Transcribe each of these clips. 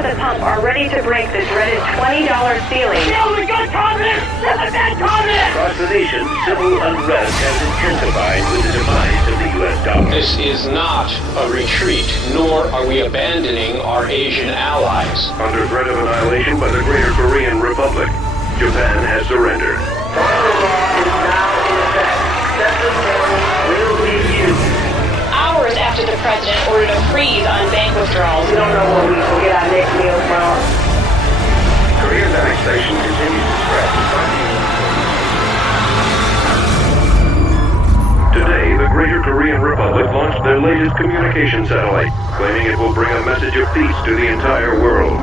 at the pump are ready to break the dreaded $20 ceiling. Kill the good communists! Let the dead communists! Across the nation, civil unrest has intensified with the demise of the U.S. dollar. This is not a retreat, nor are we abandoning our Asian allies. Under threat of annihilation by the Greater Korean Republic, Japan has surrendered. Hours after the president ordered a freeze on bank withdrawals. We don't know where we will get our next meal from. Korea's annexation continues to spread. Today, the Greater Korean Republic launched their latest communication satellite, claiming it will bring a message of peace to the entire world.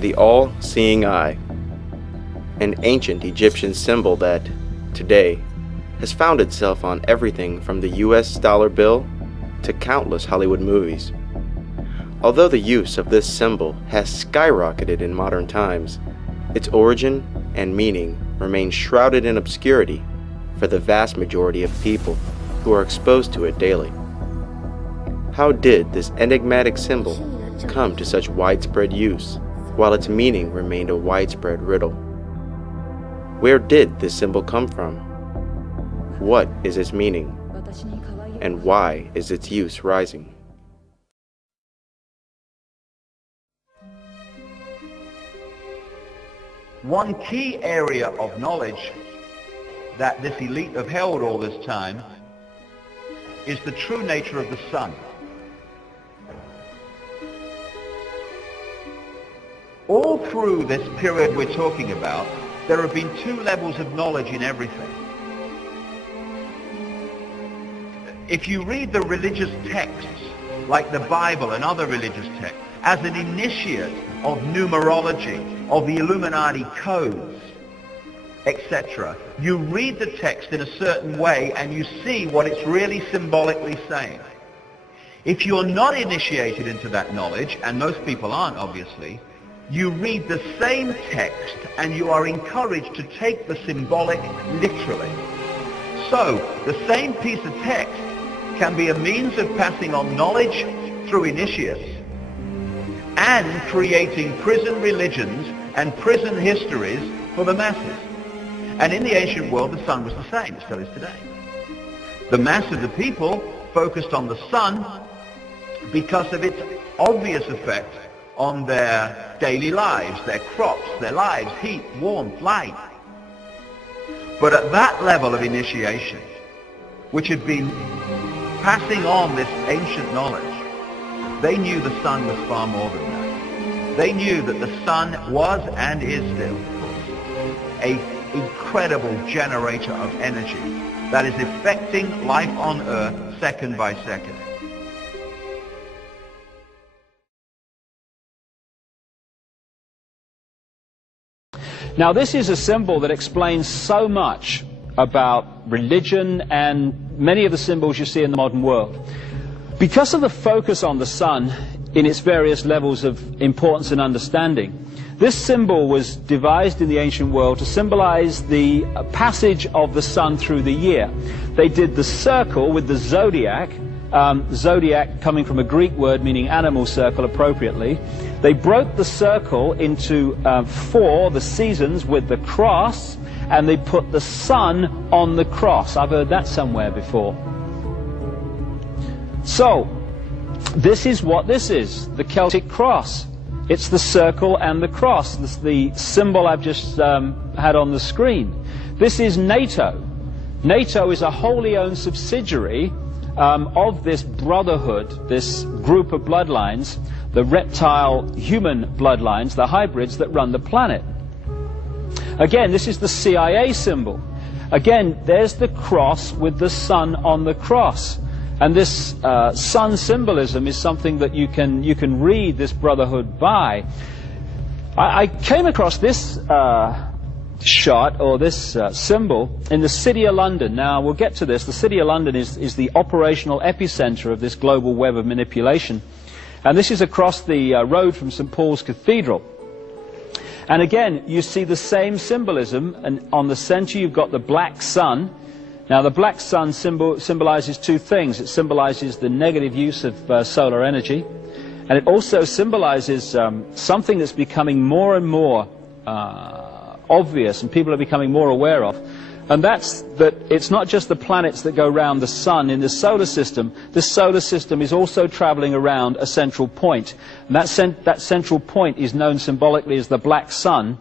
the all-seeing eye, an ancient Egyptian symbol that, today, has found itself on everything from the US dollar bill to countless Hollywood movies. Although the use of this symbol has skyrocketed in modern times, its origin and meaning remain shrouded in obscurity for the vast majority of people who are exposed to it daily. How did this enigmatic symbol come to such widespread use, while its meaning remained a widespread riddle? Where did this symbol come from? What is its meaning? And why is its use rising? One key area of knowledge that this elite have held all this time is the true nature of the sun. All through this period we're talking about, there have been two levels of knowledge in everything. If you read the religious texts, like the Bible and other religious texts, as an initiate of numerology, of the Illuminati codes, etc., you read the text in a certain way and you see what it's really symbolically saying. If you're not initiated into that knowledge, and most people aren't obviously, you read the same text and you are encouraged to take the symbolic literally. So, the same piece of text can be a means of passing on knowledge through initiates and creating prison religions and prison histories for the masses. And in the ancient world, the sun was the same, still is today. The mass of the people focused on the sun because of its obvious effect on their daily lives, their crops, their lives, heat, warmth, light. But at that level of initiation, which had been passing on this ancient knowledge, they knew the sun was far more than that. They knew that the sun was and is still an incredible generator of energy that is affecting life on Earth second by second. Now, this is a symbol that explains so much about religion and many of the symbols you see in the modern world. Because of the focus on the sun in its various levels of importance and understanding, this symbol was devised in the ancient world to symbolize the passage of the sun through the year. They did the circle with the zodiac, zodiac coming from a Greek word meaning animal circle appropriately. They broke the circle into four, the seasons, with the cross, and they put the sun on the cross. I've heard that somewhere before. So, this is what this is, the Celtic cross. It's the circle and the cross, the symbol I've just had on the screen. This is NATO. NATO is a wholly owned subsidiary of this brotherhood, this group of bloodlines, the reptile-human bloodlines, the hybrids that run the planet. Again, this is the CIA symbol. Again, there's the cross with the sun on the cross. And this sun symbolism is something that you can read this brotherhood by. I came across this shot, or this symbol, in the City of London. Now, we'll get to this. The City of London is the operational epicenter of this global web of manipulation. And this is across the road from St. Paul's Cathedral. And again, you see the same symbolism, and on the center you've got the black sun. Now, the black sun symbolizes two things. It symbolizes the negative use of solar energy, and it also symbolizes something that's becoming more and more obvious, and people are becoming more aware of. And that's that it's not just the planets that go around the sun in the solar system. This solar system is also traveling around a central point. And that central point is known symbolically as the black sun,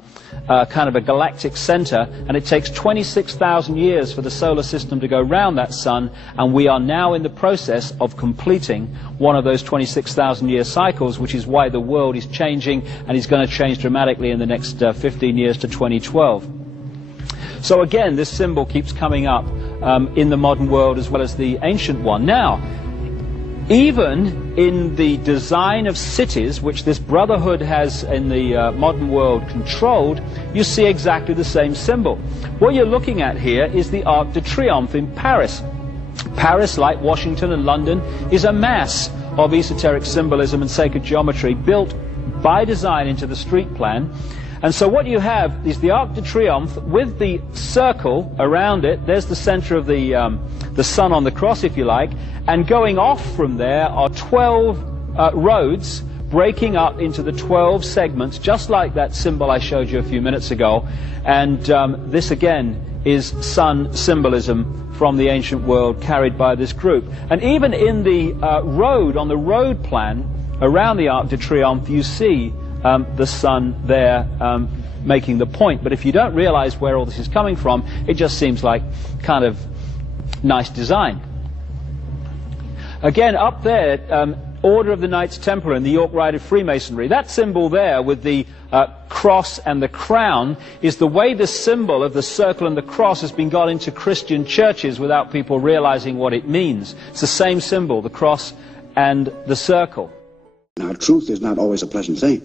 kind of a galactic center. And it takes 26,000 years for the solar system to go around that sun. And we are now in the process of completing one of those 26,000 year cycles, which is why the world is changing and is going to change dramatically in the next 15 years to 2012. So again, this symbol keeps coming up in the modern world as well as the ancient one. Now, Even in the design of cities, which this brotherhood has in the modern world controlled, you see exactly the same symbol. What you're looking at here is the Arc de Triomphe in Paris. Paris, like Washington and London, is a mass of esoteric symbolism and sacred geometry built by design into the street plan. And so what you have is the Arc de Triomphe with the circle around it. There's the center of the sun on the cross, if you like. And going off from there are 12 roads breaking up into the 12 segments, just like that symbol I showed you a few minutes ago. And this again is sun symbolism from the ancient world carried by this group. And even in the road, on the road plan around the Arc de Triomphe, you see the sun there making the point. But if you don't realize where all this is coming from, it just seems like kind of nice design. Again, up there, Order of the Knights Templar in the York Rite of Freemasonry. That symbol there with the cross and the crown is the way the symbol of the circle and the cross has been got into Christian churches without people realizing what it means. It's the same symbol, the cross and the circle. Now, truth is not always a pleasant thing.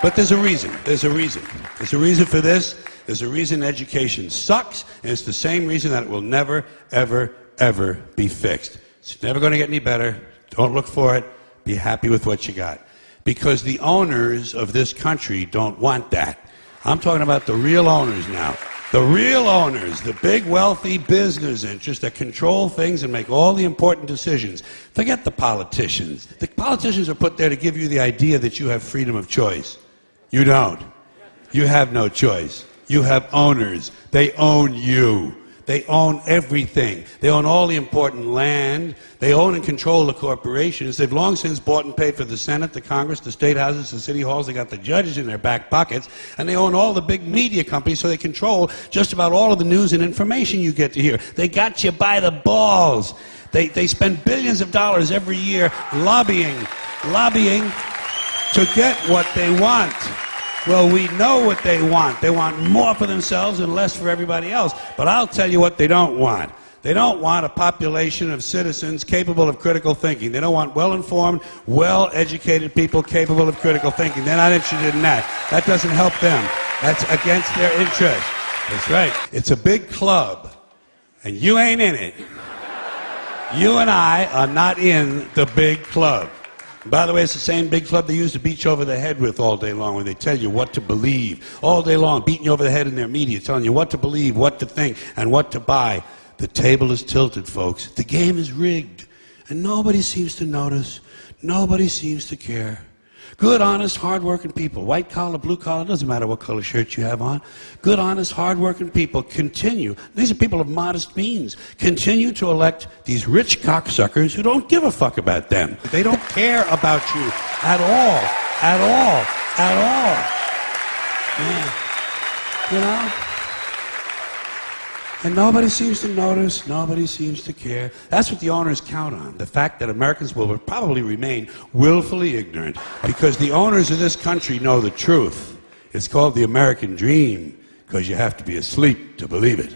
But there's a reason. There's a reason. There's a reason for this. There's a reason education sucks, and it's the same reason that it will never, ever, ever be fixed. It's never going to get any better. Don't look for it. Be happy with what you got. Because the owners of this country don't want that. I'm talking about the real owners now. The real owners, the big wealthy business interests that control things and make all the important decisions. Forget the politicians. The politicians are put there to give you the idea that you have freedom of choice. You don't. You have no choice. You have owners. They own you. They own everything. They own all the important land. They own and control the corporations. They've long since bought and paid for the Senate, the Congress, the state houses, the city halls. They got the judges in their back pockets. And they own all the big media companies, so they control just about all of the news and information you get to hear. They got you by the balls. They spend billions of dollars every year lobbying to get what they want. Well, we know what they want. They want more for themselves and less for everybody else. But I'll tell you what they don't want. They don't want a population of citizens capable of critical thinking. They don't want well-informed, well-educated people capable of critical thinking. They're not interested in that. That doesn't help them. That's against their interest. That's right. It's a big club, and you ain't in it. You and I are not in the big club. By the way, it's the same big club they used to beat you over the head with all day long when they tell you what to believe. All day long, beating you over the head in their media, telling you what to believe, what to think, and what to buy. The table is tilted, folks. The game is rigged. And nobody seems to notice. Nobody seems to care. Good, honest, hard-working people, white collar, blue collar, doesn't matter what color shirt you have on. Good, honest, hard-working people continue. These are people of modest means. Continue to elect these rich cocksuckers who don't give a fuck about them. They don't care about you at all, at all, at all. Yeah. You know? And nobody seems to notice, nobody seems to care. That's what the owners count on, the fact that Americans will probably remain willfully ignorant because the owners of this country know the truth. It's called the American dream because you have to be asleep to believe it.